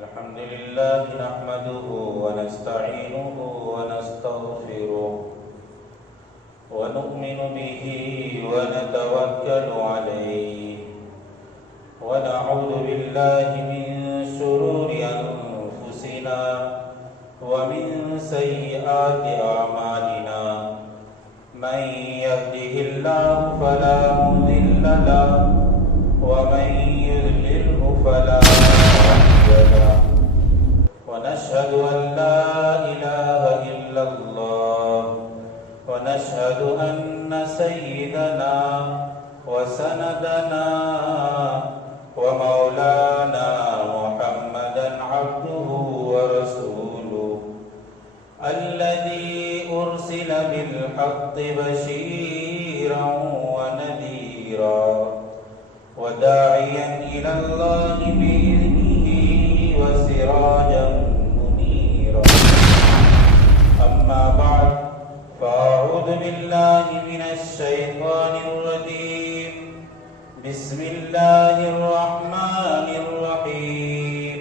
الحمد لله نحمده ونستعينه ونستغفره ونؤمن به ونتوكل عليه ونعوذ بالله من شرور أنفسنا ومن سيئات أعمالنا من يهده الله فلا مضل له ومن يضلله فلا هادي له ونشهد أن لا إله إلا الله ونشهد أن سيدنا وسندنا ومولانا محمدا عبده ورسوله الذي أرسل بالحق بشيرا ونذيرا وداعيا إلى الله بإذنه وسراجا منيرا أما بعد فأعوذ بالله من الشيطان الرجيم بسم الله الرحمن الرحيم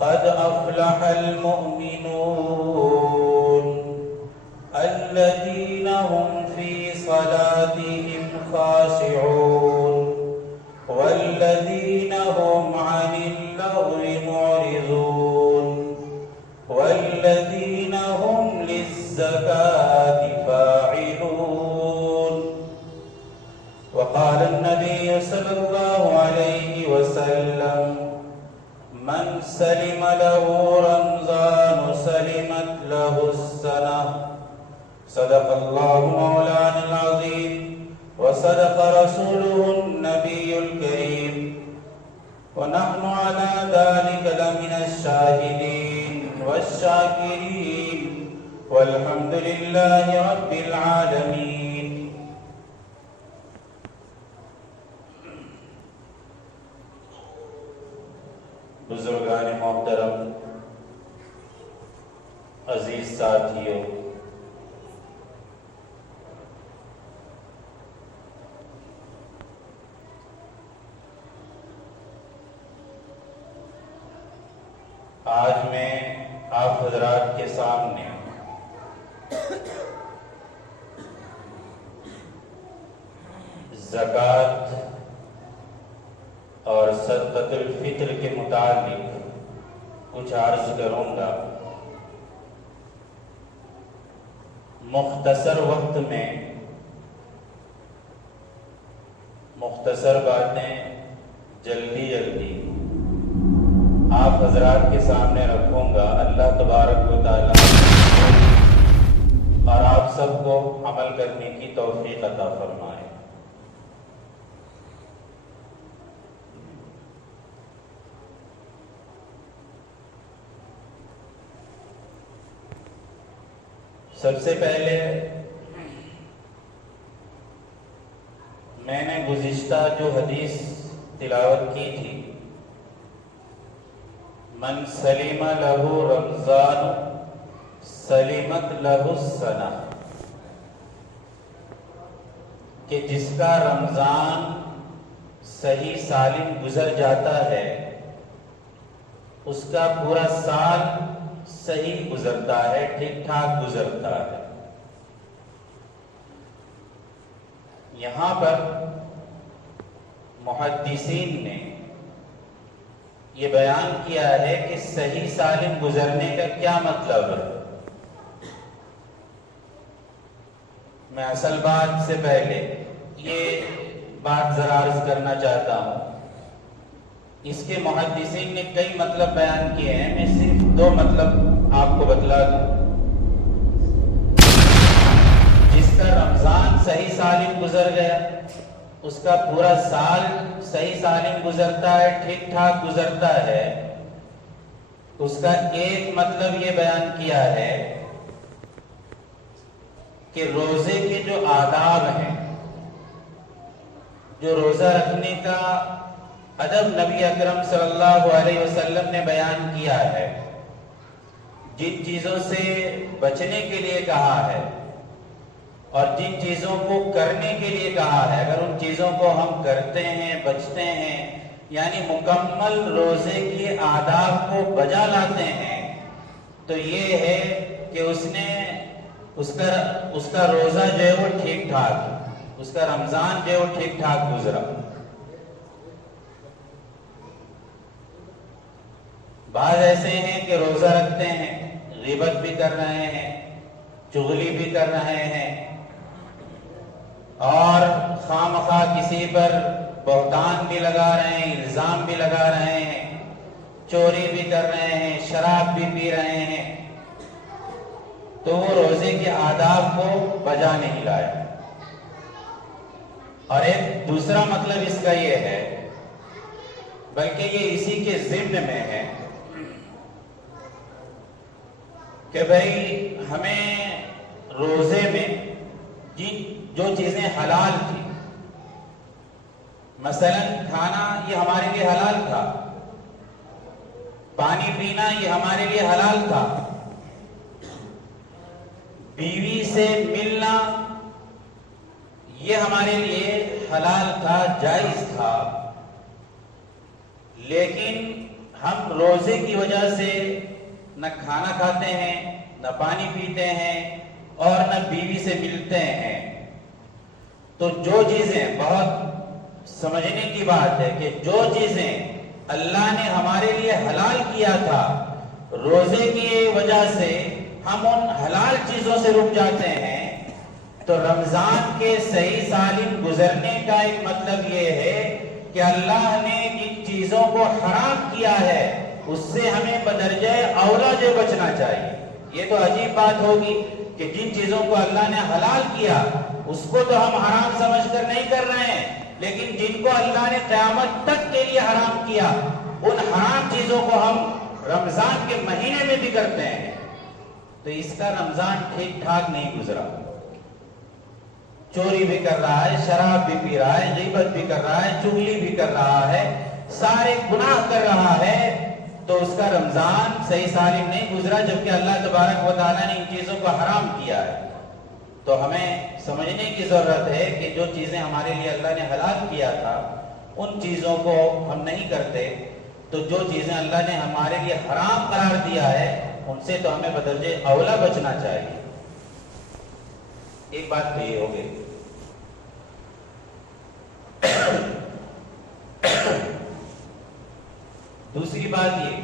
قد أفلح المؤمنون الذين هم في صلاتهم خاشعون والذين هم عن اللغو معرضون والذين هم للزكاة فاعلون وقال النبي صلى الله عليه وسلم من سلم له رمضان سلمت له السنة صدق الله مولانا العظيم وصدق رسوله النبي الكريم ونحن على ذلك لمن الشاهدين والشاكرين والحمد لله رب العالمين. بزرگان محترم، عزیز ساتھیوں، آج میں آپ حضرات کے سامنے زکوٰۃ اور صدقۃ الفطر کے متعلق کچھ عرض کروں گا. مختصر وقت میں مختصر باتیں جلدی آپ حضرات کے سامنے رکھوں گا. اللہ تبارک و تعالی اور آپ سب کو عمل کرنے کی توفیق عطا فرمائے. سب سے پہلے میں نے گزشتہ جو حدیث تلاوت کی تھی، من سلم لہ رمضان سلمت لہ السنہ، کہ جس کا رمضان صحیح سالم گزر جاتا ہے اس کا پورا سال صحیح گزرتا ہے، ٹھیک ٹھاک گزرتا ہے. یہاں پر محدثین نے یہ بیان کیا ہے کہ صحیح سالم گزرنے کا کیا مطلب ہے. میں اصل بات سے پہلے یہ بات ذرا عرض کرنا چاہتا ہوں. اس کے محدثین نے کئی مطلب بیان کیے ہیں، میں صرف دو مطلب آپ کو بتلا دوں. جس کا رمضان صحیح سالم گزر گیا اس کا پورا سال صحیح سالم گزرتا ہے، ٹھیک ٹھاک گزرتا ہے. اس کا ایک مطلب یہ بیان کیا ہے کہ روزے کے جو آداب ہیں، جو روزہ رکھنے کا ادب نبی اکرم صلی اللہ علیہ وسلم نے بیان کیا ہے، جن چیزوں سے بچنے کے لیے کہا ہے اور جن چیزوں کو کرنے کے لیے کہا ہے، اگر ان چیزوں کو ہم کرتے ہیں، بچتے ہیں، یعنی مکمل روزے کے آداب کو بجا لاتے ہیں تو یہ ہے کہ اس کا روزہ جو ہے وہ ٹھیک ٹھاک، اس کا رمضان جو ہے وہ ٹھیک ٹھاک گزرا۔ بعض ایسے ہیں کہ روزہ رکھتے ہیں، غیبت بھی کر رہے ہیں، چغلی بھی کر رہے ہیں، اور خواہ مخواہ کسی پر بہتان بھی لگا رہے ہیں، الزام بھی لگا رہے ہیں، چوری بھی کر رہے ہیں، شراب بھی پی رہے ہیں، تو وہ روزے کے آداب کو بجا نہیں لایا۔ اور ایک دوسرا مطلب اس کا یہ ہے، بلکہ یہ اسی کے ضمن میں ہے کہ بھئی ہمیں روزے میں جو چیزیں حلال تھی، مثلا کھانا یہ ہمارے لیے حلال تھا، پانی پینا یہ ہمارے لیے حلال تھا، بیوی سے ملنا یہ ہمارے لیے حلال تھا، جائز تھا، لیکن ہم روزے کی وجہ سے نہ کھانا کھاتے ہیں، نہ پانی پیتے ہیں، اور نہ بیوی سے ملتے ہیں۔ تو جو چیزیں، بہت سمجھنے کی بات ہے کہ جو چیزیں اللہ نے ہمارے لیے حلال کیا تھا، روزے کی وجہ سے ہم ان حلال چیزوں سے رک جاتے ہیں، تو رمضان کے صحیح سالم گزرنے کا ایک مطلب یہ ہے کہ اللہ نے جن چیزوں کو حرام کیا ہے اس سے ہمیں بدرجہ اولا جو بچنا چاہیے۔ یہ تو عجیب بات ہوگی کہ جن چیزوں کو اللہ نے حلال کیا اس کو تو ہم حرام سمجھ کر نہیں کر رہے ہیں، لیکن جن کو اللہ نے قیامت تک کے لیے حرام کیا ان حرام چیزوں کو ہم رمضان کے مہینے میں بھی کرتے ہیں، تو اس کا رمضان ٹھیک ٹھاک نہیں گزرا۔ چوری بھی کر رہا ہے، شراب بھی پی رہا ہے، غیبت بھی کر رہا ہے، چغلی بھی کر رہا ہے، سارے گناہ کر رہا ہے، تو اس کا رمضان صحیح سالم نہیں گزرا، جبکہ اللہ تبارک و تعالیٰ نے ان چیزوں کو حرام کیا ہے۔ تو ہمیں سمجھنے کی ضرورت ہے کہ جو چیزیں ہمارے لیے اللہ نے حلال کیا تھا ان چیزوں کو ہم نہیں کرتے، تو جو چیزیں اللہ نے ہمارے لیے حرام قرار دیا ہے ان سے تو ہمیں بدرجہ اولا بچنا چاہیے۔ ایک بات تو یہ ہو گئی۔ دوسری بات یہ،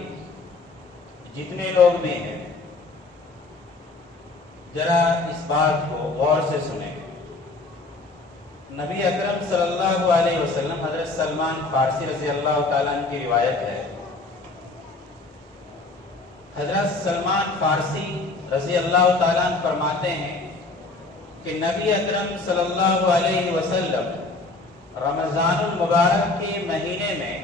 جتنے لوگ بھی ہیں ذرا اس بات کو غور سے سنیں۔ نبی اکرم صلی اللہ علیہ وسلم، حضرت سلمان فارسی رضی اللہ تعالیٰ عنہ کی روایت ہے، حضرت سلمان فارسی رضی اللہ تعالیٰ عنہ فرماتے ہیں کہ نبی اکرم صلی اللہ علیہ وسلم رمضان المبارک کے مہینے میں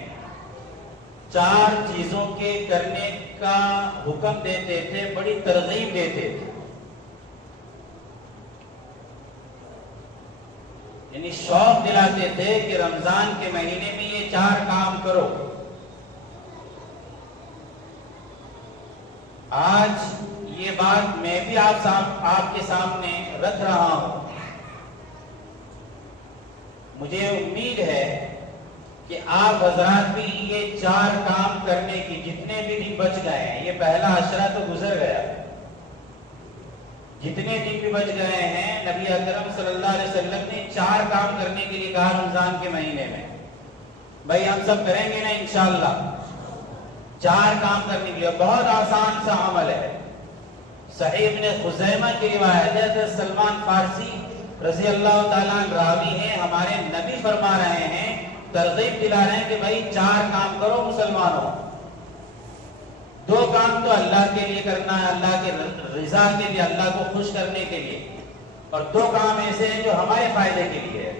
4 چیزوں کے کرنے کا حکم دیتے تھے، بڑی ترغیب دیتے تھے، یعنی شوق دلاتے تھے کہ رمضان کے مہینے میں یہ 4 کام کرو۔ آج یہ بات میں بھی آپ کے سامنے رکھ رہا ہوں۔ مجھے امید ہے کہ آپ حضرات بھی یہ 4 کام کرنے کی، جتنے بھی دن بچ گئے ہیں، یہ پہلا عشرہ تو گزر گیا، جتنے دن بھی بچ گئے ہیں، نبی اکرم صلی اللہ علیہ وسلم نے 4 کام کرنے کے لیے کہا رمضان کے مہینے میں۔ بھائی ہم سب کریں گے نا انشاءاللہ؟ 4 کام کرنے کے لیے بہت آسان سا عمل ہے۔ صحیح ابن خزیمہ کی روایت ہے، حضرت سلمان فارسی رضی اللہ تعالیٰ عنہ راوی ہیں، ہمارے نبی فرما رہے ہیں، ترغیب دلا رہے ہیں کہ بھائی 4 کام کرو مسلمانوں۔ 2 کام تو اللہ کے لیے کرنا ہے، اللہ کے رضا کے لیے، اللہ کو خوش کرنے کے لیے، اور 2 کام ایسے ہیں جو ہمارے فائدے کے لیے ہے۔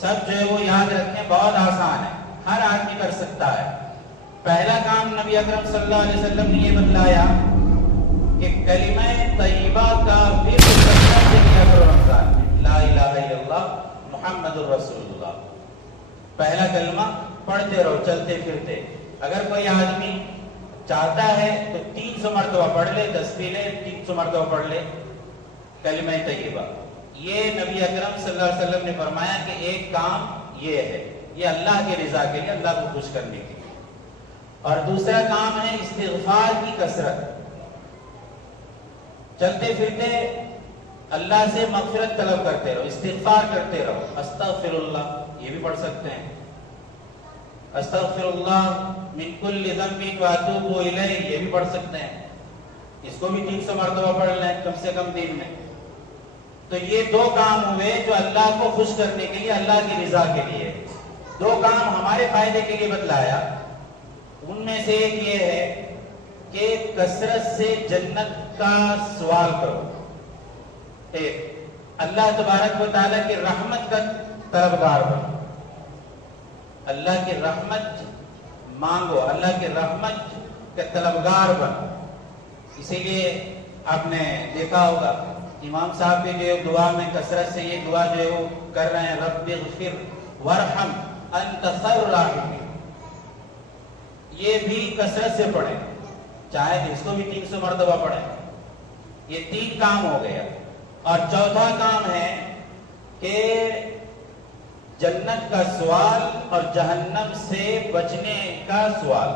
سب جو ہے وہ یاد رکھیں، بہت آسان ہے، ہر آدمی کر سکتا ہے۔ پہلا کام نبی اکرم صلی اللہ علیہ وسلم نے یہ بتلایا کہ کلمہ طیبہ کا بھی رمضان میں، لا الہ الا اللہ محمد الرسول اللہ، پہلا کلمہ پڑھتے رہو چلتے پھرتے۔ اگر کوئی آدمی چاہتا ہے تو 300 مرتبہ پڑھ لے، تسبیح لے، 300 مرتبہ پڑھ لے کلمہ طیبہ۔ یہ نبی اکرم صلی اللہ علیہ وسلم نے فرمایا کہ ایک کام یہ ہے۔ یہ اللہ کی رضا کے لیے، اللہ کو خوش کرنے کے لیے. اور دوسرا کام ہے استغفار کی کثرت. چلتے پھرتے اللہ سے مغفرت طلب کرتے رہو، استغفار کرتے رہو. استغفر اللہ یہ بھی پڑھ سکتے ہیں. استغفر اللہ من کل ذنب واتوب الیہ یہ بھی پڑھ سکتے ہیں. اس کو بھی 300 مرتبہ پڑھ لیں کم سے کم دن میں. تو یہ دو کام ہوئے جو اللہ کو خوش کرنے کے لیے، اللہ کی رضا کے لیے. دو کام ہمارے فائدے کے لیے بتلایا. ان میں سے ایک یہ ہے کہ کثرت سے جنت کا سوال کرو. ایک اللہ تبارک و تعالیٰ کی رحمت کا طلبگار بنو، اللہ کی رحمت مانگو، اللہ کی رحمت کا طلبگار بنو. اسی لیے آپ نے دیکھا ہوگا امام صاحب بھی جو دعا میں کثرت سے یہ دعا جو ہے وہ کر رہے ہیں، رب اغفر وارحم انت خیر الراحمین. یہ بھی کثرت سے پڑھیں، چاہے تو اس کو بھی 300 مرتبہ پڑھیں. یہ 3 کام ہو گیا. اور چوتھا کام ہے کہ جنت کا سوال اور جہنم سے بچنے کا سوال.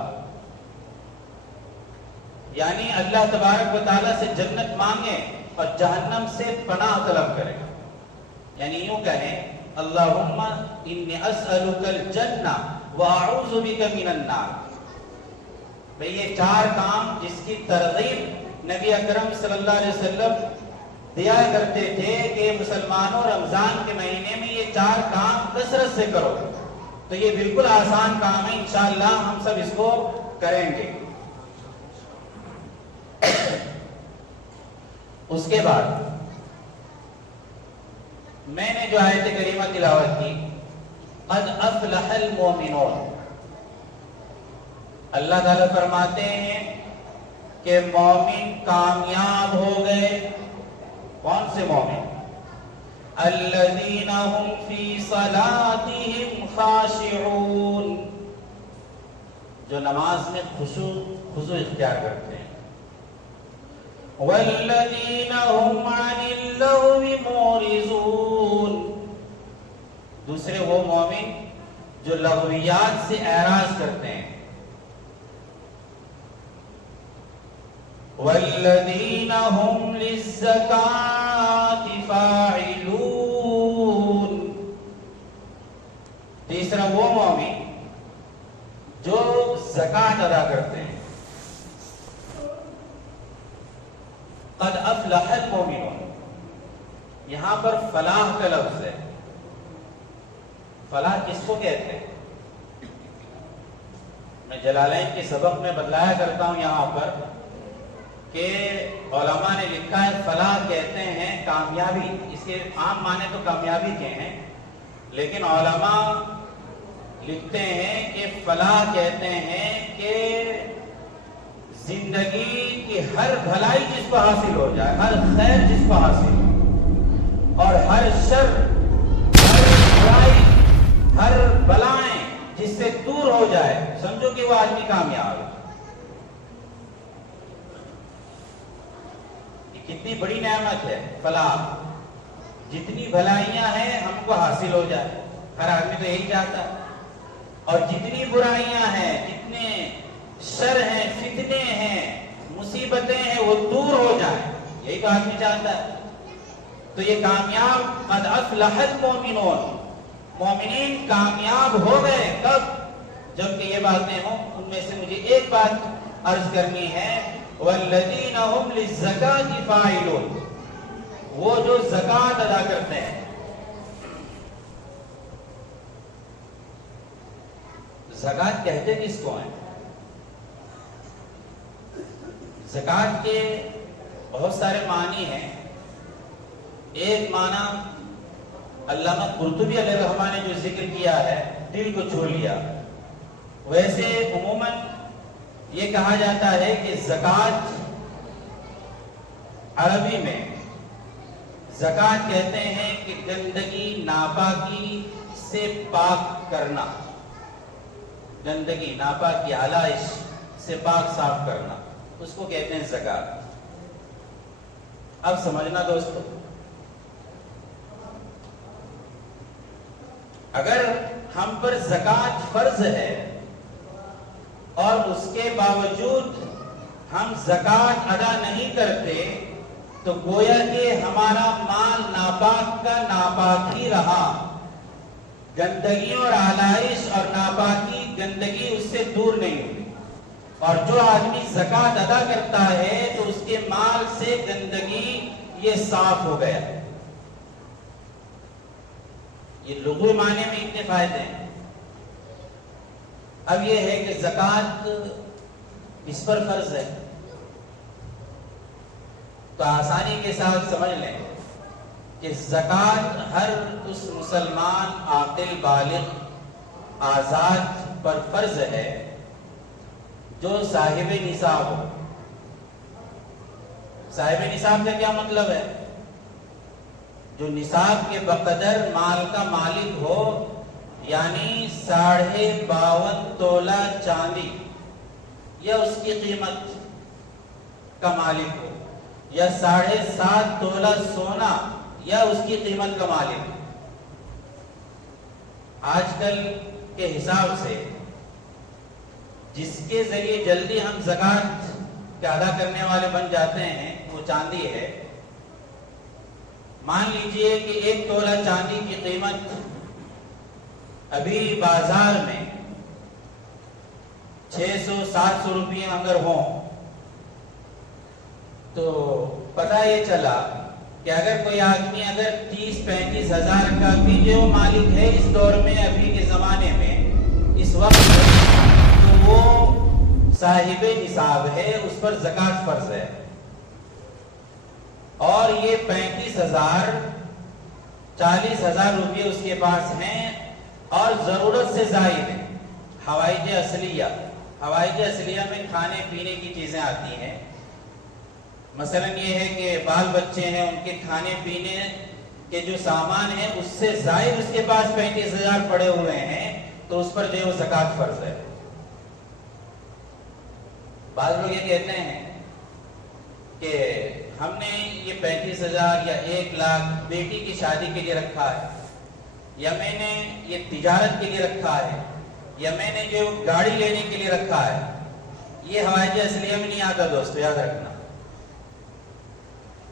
یعنی اللہ تبارک و تعالیٰ سے جنت مانگے اور جہنم سے پناہ طلب کرے. یعنی یوں کہیں اللہم انی اسألک الجنہ واعوذ بک من النار. بھئی یہ 4 کام جس کی ترغیب نبی اکرم صلی اللہ علیہ وسلم دیا کرتے تھے کہ مسلمانوں رمضان کے مہینے میں یہ 4 کام کثرت سے کرو. تو یہ بالکل آسان کام ہے، انشاءاللہ ہم سب اس کو کریں گے. اس کے بعد میں نے جو آیت کریمہ تلاوت کی، قد افلح المؤمنون، اللہ تعالیٰ فرماتے ہیں کہ مومن کامیاب ہو گئے. کون سے مومن؟ الذین هم فی صلاتهم خاشعون، جو نماز میں خضوع اختیار کرتے ہیں. والذین هم عن اللغو معرضون، دوسرے وہ مومن جو لغویات سے اعراض کرتے ہیں. والذین هم للزکاة فاعلون، تیسرا وہ مومن جو زکات ادا کرتے ہیں. قد افلح المؤمنون، یہاں پر فلاح کا لفظ ہے. فلاح کس کو کہتے ہیں؟ میں جلالین کے سبق میں بتلایا کرتا ہوں یہاں پر کہ علماء نے لکھا ہے فلاح کہتے ہیں کامیابی. اس کے عام معنی تو کامیابی کے ہیں، لیکن علماء لکھتے ہیں کہ فلاح کہتے ہیں کہ زندگی کی ہر بھلائی جس کو حاصل ہو جائے، ہر خیر جس کو حاصل ہو، اور ہر شر، ہر برائی، ہر بلائیں جس سے دور ہو جائے، سمجھو کہ وہ آدمی کامیاب ہے. کتنی بڑی نعمت ہے فلاح. جتنی بھلائیاں ہیں ہم کو حاصل ہو جائے، ہر آدمی تو یہی چاہتا ہے. اور جتنی برائیاں ہیں، جتنے شر ہیں، فتنے ہیں، مصیبتیں ہیں، وہ دور ہو جائیں، یہی تو آدمی چاہتا ہے. تو یہ کامیاب، قد افلح المؤمنون، مومنین کامیاب ہو گئے. کب؟ جبکہ یہ باتیں ہوں. ان میں سے مجھے ایک بات عرض کرنی ہے، والذین هم للزکاة فاعلون، وہ جو زکات ادا کرتے ہیں. زکات کہتے کس کو ہیں؟ زکات کے بہت سارے معنی ہیں. ایک معنی علامہ قرطبی علیہ الرحمہ نے جو ذکر کیا ہے، دل کو چھو لیا. ویسے عموماً یہ کہا جاتا ہے کہ زکات عربی میں زکات کہتے ہیں کہ گندگی، ناپاکی سے پاک کرنا، گندگی، ناپاکی، علائش سے پاک صاف کرنا، اس کو کہتے ہیں زکات. اب سمجھنا دوستو، اگر ہم پر زکوٰۃ فرض ہے اور اس کے باوجود ہم زکوٰۃ ادا نہیں کرتے تو گویا کہ ہمارا مال ناپاک کا ناپاک ہی رہا، گندگی اور آلائش اور ناپاکی گندگی اس سے دور نہیں ہوئی۔ اور جو آدمی زکوٰۃ ادا کرتا ہے تو اس کے مال سے گندگی یہ صاف ہو گیا۔ یہ لغوی معنی میں اتنے فائدے ہیں۔ اب یہ ہے کہ زکوٰۃ اس پر فرض ہے تو آسانی کے ساتھ سمجھ لیں کہ زکوٰۃ ہر اس مسلمان عاقل بالغ آزاد پر فرض ہے جو صاحب نصاب ہو۔ صاحب نصاب کا کیا مطلب ہے؟ جو نصاب کے بقدر مال کا مالک ہو، یعنی 52.5 تولہ چاندی یا اس کی قیمت کا مالک ہو، یا 7.5 تولہ سونا یا اس کی قیمت کا مالک ہو۔ آج کل کے حساب سے جس کے ذریعے جلدی ہم زکوٰۃ کے ادا کرنے والے بن جاتے ہیں وہ چاندی ہے۔ مان لیجئے کہ 1 تولہ چاندی کی قیمت ابھی بازار میں 600-700 روپے اگر ہوں تو پتہ یہ چلا کہ اگر کوئی آدمی اگر 30-35 ہزار کا بھی جو مالک ہے اس دور میں، ابھی کے زمانے میں، اس وقت، تو وہ صاحب نصاب ہے، اس پر زکوٰۃ فرض ہے۔ اور یہ 35,000 40,000 روپے اس کے پاس ہیں اور ضرورت سے زائد ہے۔ حوائج اصلیہ میں کھانے پینے کی چیزیں آتی ہیں۔ مثلا یہ ہے کہ بال بچے ہیں، ان کے کھانے پینے کے جو سامان ہیں اس سے زائد اس کے پاس 35,000 پڑے ہوئے ہیں تو اس پر جو ہے وہ زکوٰۃ فرض ہے۔ بعض لوگ یہ کہتے ہیں کہ ہم نے یہ 35,000 یا 1,00,000 بیٹی کی شادی کے لیے رکھا ہے، یا میں نے یہ تجارت کے لیے رکھا ہے، یا میں نے جو گاڑی لینے کے لیے رکھا ہے۔ یہ حوائج اصلیہ میں نہیں آتا دوستو، یاد رکھنا۔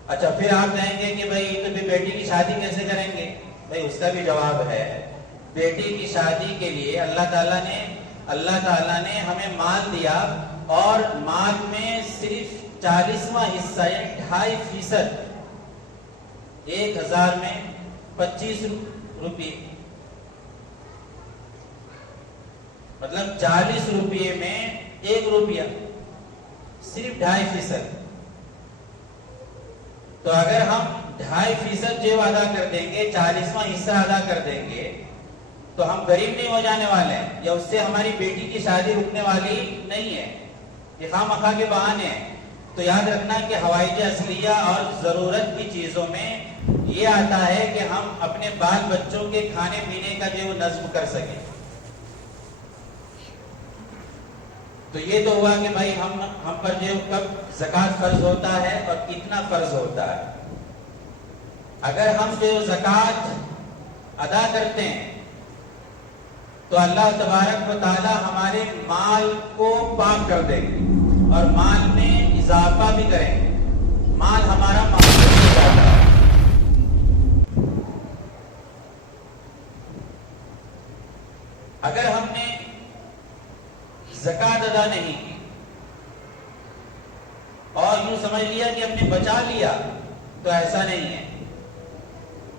اچھا، پھر آپ کہیں گے کہ بھائی تو بھی بیٹی کی شادی کیسے کریں گے؟ بھائی اس کا بھی جواب ہے۔ بیٹی کی شادی کے لیے اللہ تعالیٰ نے ہمیں مال دیا، اور مال میں صرف 40واں حصہ یعنی 2.5%، 1,000 میں 25 روپے، مطلب 40 روپے میں 1 روپیہ، صرف 2.5%۔ تو اگر ہم 2.5% جو ادا کر دیں گے، 40واں حصہ ادا کر دیں گے تو ہم غریب نہیں ہو جانے والے ہیں، یا اس سے ہماری بیٹی کی شادی رکنے والی نہیں ہے۔ یہ خواہ مخواہ کے بہانے ہیں۔ تو یاد رکھنا کہ حوائج اصلیہ اور ضرورت کی چیزوں میں یہ آتا ہے کہ ہم اپنے بال بچوں کے کھانے پینے کا جو نظم کر سکیں۔ تو یہ تو ہوا کہ بھائی ہم پر جو کب زکوٰۃ فرض ہوتا ہے اور کتنا فرض ہوتا ہے۔ اگر ہم جو زکوٰۃ ادا کرتے ہیں تو اللہ تبارک و تعالی ہمارے مال کو پاک کر دیں گے اور مال میں اضافہ بھی کریں گے، مال ہمارا محفوظ ہو جاتا ہے۔ اگر ہم نے زکوٰۃ ادا نہیں کی اور یوں سمجھ لیا کہ ہم نے بچا لیا، تو ایسا نہیں ہے۔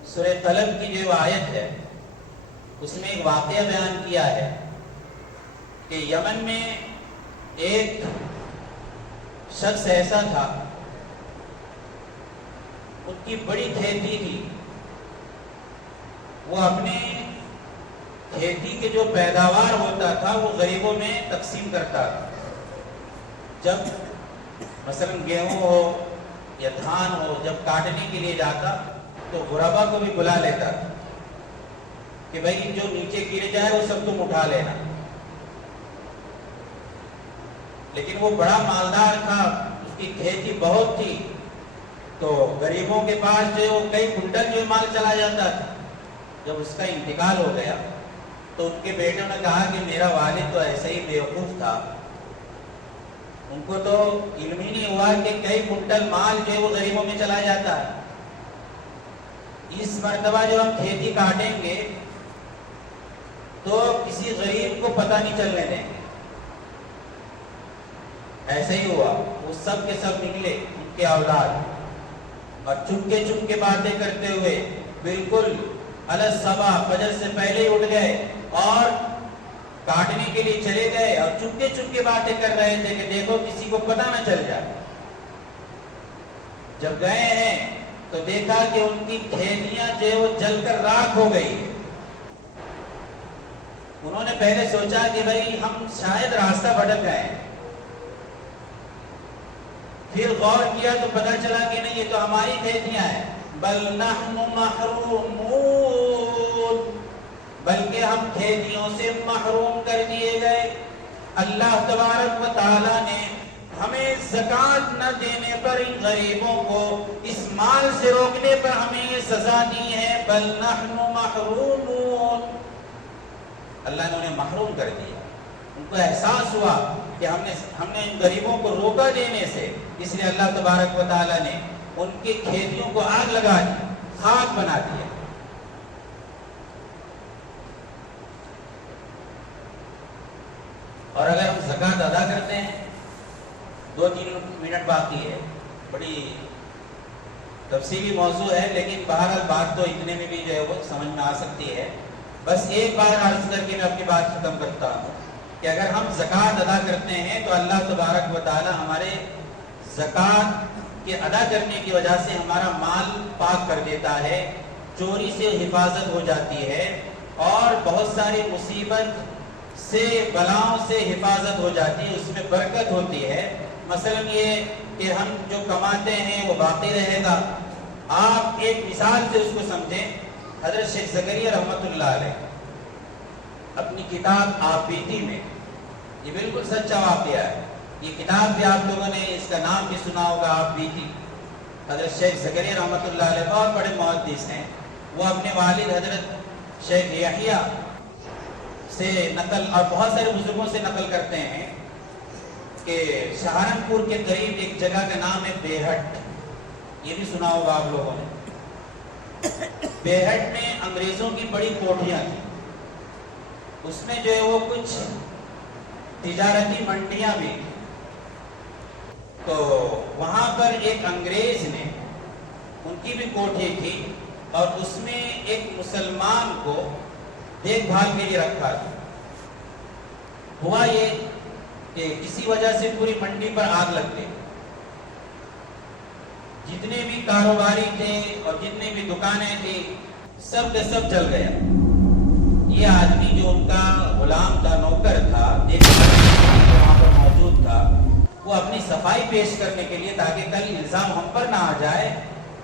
سورہ قلم کی جو آیت ہے اس میں ایک واقعہ بیان کیا ہے کہ یمن میں ایک شخص ایسا تھا، ان کی بڑی کھیتی تھی، وہ اپنے کھیتی کے جو پیداوار ہوتا تھا وہ غریبوں میں تقسیم کرتا تھا۔ جب مثلا گیہوں ہو یا دھان ہو، جب کاٹنے کے لیے جاتا تو غربا کو بھی بلا لیتا تھا کہ بھائی جو نیچے گر جائے وہ سب تم اٹھا لینا۔ لیکن وہ بڑا مالدار تھا، اس کی کھیتی بہت تھی، تو غریبوں کے پاس جو کئی کنٹل جو مال چلا جاتا تھا۔ جب اس کا انتقال ہو گیا تو ان کے بیٹوں نے کہا کہ میرا والد تو ایسے ہی بیوقوف تھا، ان کو تو علم ہی نہیں ہوا کہ کئی کنٹل مال جو ہے وہ غریبوں میں چلا جاتا ہے، اس مرتبہ جو ہم کھیتی کاٹیں گے تو کسی غریب کو پتہ نہیں چلنے دیں گے۔ ایسے ہی ہوا، وہ سب کے سب نکلے ان کے اولاد، اور چپ کے باتیں کرتے ہوئے بالکل الصبح فجر سے پہلے ہی اٹھ گئے اور کاٹنے کے لیے چلے گئے، اور چپ کے باتیں کر رہے تھے کہ دیکھو کسی کو پتہ نہ چل جائے۔ جب گئے ہیں تو دیکھا کہ ان کی کھیتیاں جو ہے وہ جل کر راکھ ہو گئی۔ انہوں نے پہلے سوچا کہ بھئی ہم شاید راستہ بھٹک گئے، پھر غور کیا تو پتہ چلا کہ نہیں، یہ تو ہماری کھیتیاں ہیں، بل نحن محرومون، بلکہ ہم کھیتیوں سے محروم کر دیے گئے۔ اللہ تبارک و تعالیٰ نے ہمیں زکوٰۃ نہ دینے پر، ان غریبوں کو اس مال سے روکنے پر ہمیں یہ سزا دی ہے، بل نحن محرومون، اللہ نے انہیں محروم کر دیا۔ ان کو احساس ہوا کہ ہم نے ان غریبوں کو روکا دینے سے، اس لیے اللہ تبارک و تعالیٰ نے ان کی کھیتیوں کو آگ لگا دی، خاک بنا دیا۔ اور اگر ہم زکوٰۃ ادا کرتے ہیں، 2-3 منٹ باقی ہے، بڑی تفصیلی موضوع ہے، لیکن بہرحال بات تو اتنے میں بھی جو ہے وہ سمجھ میں آ سکتی ہے۔ بس ایک بار عرض کر کے میں اپنی بات ختم کرتا ہوں کہ اگر ہم زکوٰۃ ادا کرتے ہیں تو اللہ تبارک و تعالی ہمارے زکوٰۃ کے ادا کرنے کی وجہ سے ہمارا مال پاک کر دیتا ہے، چوری سے حفاظت ہو جاتی ہے، اور بہت ساری مصیبت سے، بلاؤں سے حفاظت ہو جاتی ہے، اس میں برکت ہوتی ہے۔ مثلا یہ کہ ہم جو کماتے ہیں وہ باقی رہے گا۔ آپ ایک مثال سے اس کو سمجھیں، حضرت شیخ زکریا رحمۃ اللہ علیہ اپنی کتاب آپ بیتی میں، یہ بالکل سچا واقعہ ہے، یہ کتاب بھی آپ لوگوں نے اس کا نام بھی سنا ہوگا، آپ بیتی۔ حضرت شیخ زکریا رحمۃ اللہ علیہ بہت بڑے محدث ہیں، وہ اپنے والد حضرت شیخ یحییٰ سے نقل اور بہت سارے بزرگوں سے نقل کرتے ہیں کہ سہارنپور کے قریب ایک جگہ کا نام ہے بیہٹ، یہ بھی سنا ہوگا آپ لوگوں نے۔ بیہٹ میں انگریزوں کی بڑی کوٹھیاں تھیں، اس میں جو ہے وہ کچھ تجارتی منڈیاں بھی، تو وہاں پر ایک انگریز نے، ان کی بھی کوٹھی تھی، اور اس میں ایک مسلمان کو دیکھ بھال کے لیے رکھا تھا۔ ہوا یہ کہ کسی وجہ سے پوری منڈی پر آگ لگ گئی، جتنے بھی کاروباری تھے اور جتنے بھی دکانیں تھی سب کے سب جل گیا۔ یہ آدمی جو ان کا غلام تھا، نوکر تھا، وہاں پر موجود تھا، وہ اپنی صفائی پیش کرنے کے لیے تاکہ کل الزام ہم پر نہ آ جائے،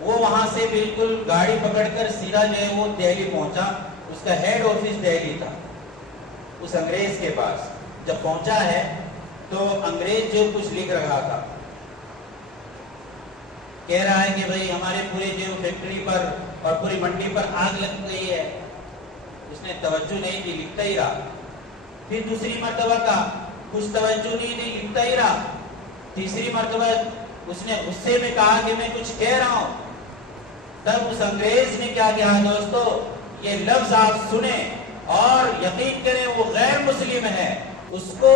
وہ وہاں سے بالکل گاڑی پکڑ کر سیدھا جو ہے وہ دہلی پہنچا۔ اس کا ہیڈ آفس دہلی تھا، اس انگریز کے پاس جب پہنچا ہے تو انگریز جو کچھ لکھ رہا تھا، کہہ رہا ہے کہ بھئی ہمارے پورے جو فیکٹری پر اور پوری منڈی پر آگ لگ گئی ہے۔ اس نے توجہ نہیں دی، لکھتا ہی رہا۔ پھر دوسری مرتبہ کا کچھ توجہ نہیں دی، لکھتا ہی رہا۔ تیسری مرتبہ اس نے غصے میں کہا کہ میں کچھ کہہ رہا ہوں۔ تب اس انگریز نے کیا کہا دوستو، یہ لفظ آپ سنیں اور یقین کریں وہ غیر مسلم ہے، اس کو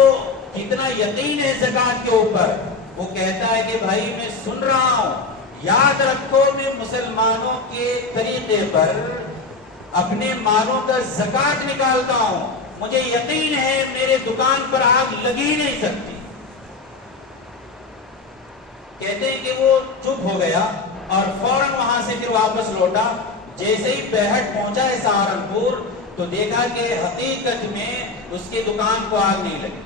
کتنا یقین ہے زکوٰۃ کے اوپر۔ وہ کہتا ہے کہ بھائی میں سن رہا ہوں، یاد رکھو میں مسلمانوں کے طریقے پر اپنے مالوں کا زکوٰۃ نکالتا ہوں، مجھے یقین ہے میرے دکان پر آگ لگی نہیں سکتی۔ کہتے ہیں کہ وہ چپ ہو گیا اور فوراً وہاں سے پھر واپس لوٹا۔ جیسے ہی بیہٹ پہنچا ہے سہارنپور تو دیکھا کہ حقیقت میں اس کی دکان کو آگ نہیں لگی۔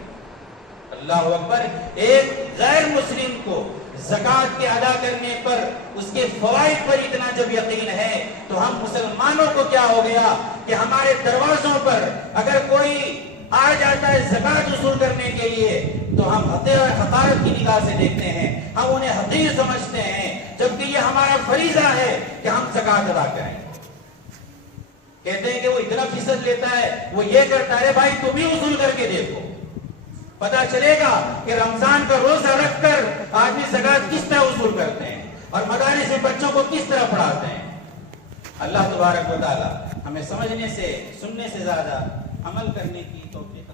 اللہ اکبر! ایک غیر مسلم کو زکوٰۃ کے ادا کرنے پر، اس کے فوائد پر اتنا جب یقین ہے تو ہم مسلمانوں کو کیا ہو گیا کہ ہمارے دروازوں پر اگر کوئی آ جاتا ہے زکوٰۃ وصول کرنے کے لیے تو ہم حقارت کی نگاہ سے دیکھتے ہیں، ہم انہیں حقیر سمجھتے ہیں، جبکہ یہ ہمارا فریضہ ہے کہ ہم زکوٰۃ ادا کریں۔ کہتے ہیں کہ وہ اتنا فیصد لیتا ہے، وہ یہ کرتا ہے، بھائی تم ہی وصول کر کے دیکھو، پتا چلے گا کہ رمضان کا روزہ رکھ کر آدمی زکات کس طرح وصول کرتے ہیں اور مدارس میں بچوں کو کس طرح پڑھاتے ہیں۔ اللہ تبارک و تعالی ہمیں سمجھنے سے، سننے سے زیادہ عمل کرنے کی توفیق